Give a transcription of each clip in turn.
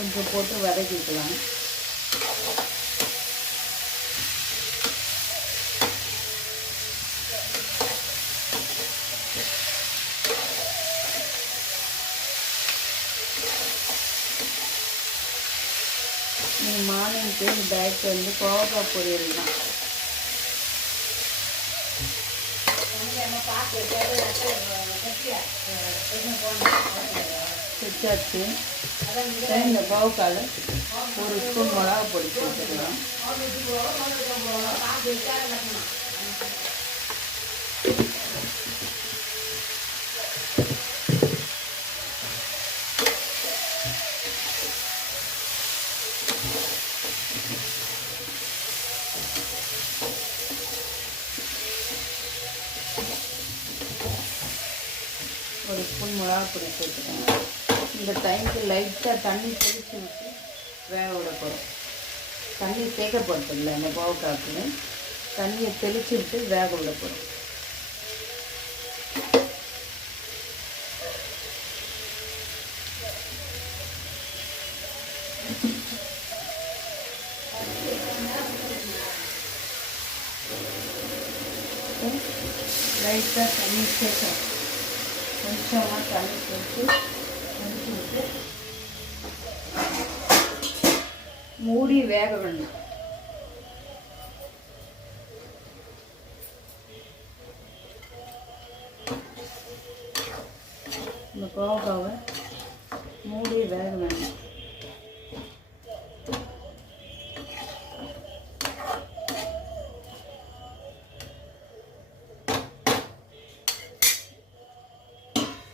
கொஞ்சம் போட்டு வதக்கிக்கலாம். நீங்கள் மார்னிங்க்கு டயட் வந்து கோவக்காய் பொரியல் தான். வச்சாச்சு. இந்த கோவக்காயில் ஒரு ஸ்பூன் மிளகா பொடி போட்டுக்கலாம். ஒரு ஸ்பூன் மிளகா பொடி சேர்த்துக்கோங்க. இந்த டைமுக்கு லைட்டாக தண்ணி தெளித்து விட்டு வேக விட போகிறோம். தண்ணி சேர்க்க போகிறதில்ல, இந்த கோவக்காய்க்கு தண்ணியை தெளித்து விட்டு வேக விட போகிறோம். லைட்டாக தண்ணி சேர்க்கணும். கொஞ்சமாக தண்ணி சேர்த்து கொதிச்சு விட்டு மூடி வேக வேணும். இந்த கோவக்காவை மூடி வேக வேணும்.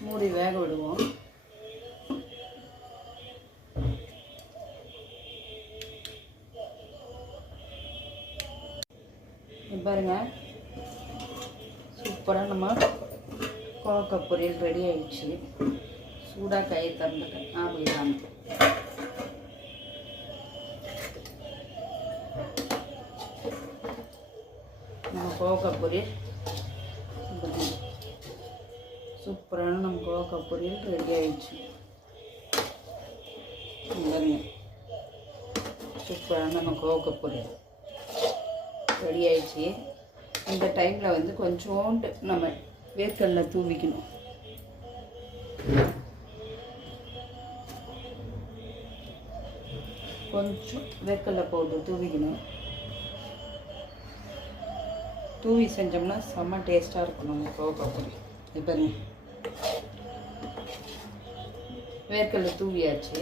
மூடி வேக விடுவோம். பாருங்க, சூப்பராக நம்ம கோவக்காய் பொரியல் ரெடி ஆயிடுச்சு. சூடாக கையை திறந்துட்டேன் அப்படிதான். நம்ம கோவக்காய் பொரியல் சூப்பரான நம்ம கோவக்காய் பொரியல் ரெடி ஆயிடுச்சு. பாருங்க, சூப்பரான நம்ம கோவக்காய் பொரியல் ரெடி ஆயிடுச்சு. இந்த டைமில் வந்து கொஞ்சோண்டு நம்ம வேர்க்கடலை தூவிக்கணும். கொஞ்சம் வேர்க்கடலை பவுடர் தூவிக்கணும். தூவி செஞ்சோம்னா செம்ம டேஸ்ட்டாக இருக்கும் நம்ம கோவக்காய் பொரியல். இப்போ வேர்க்கடலை தூவியாச்சு.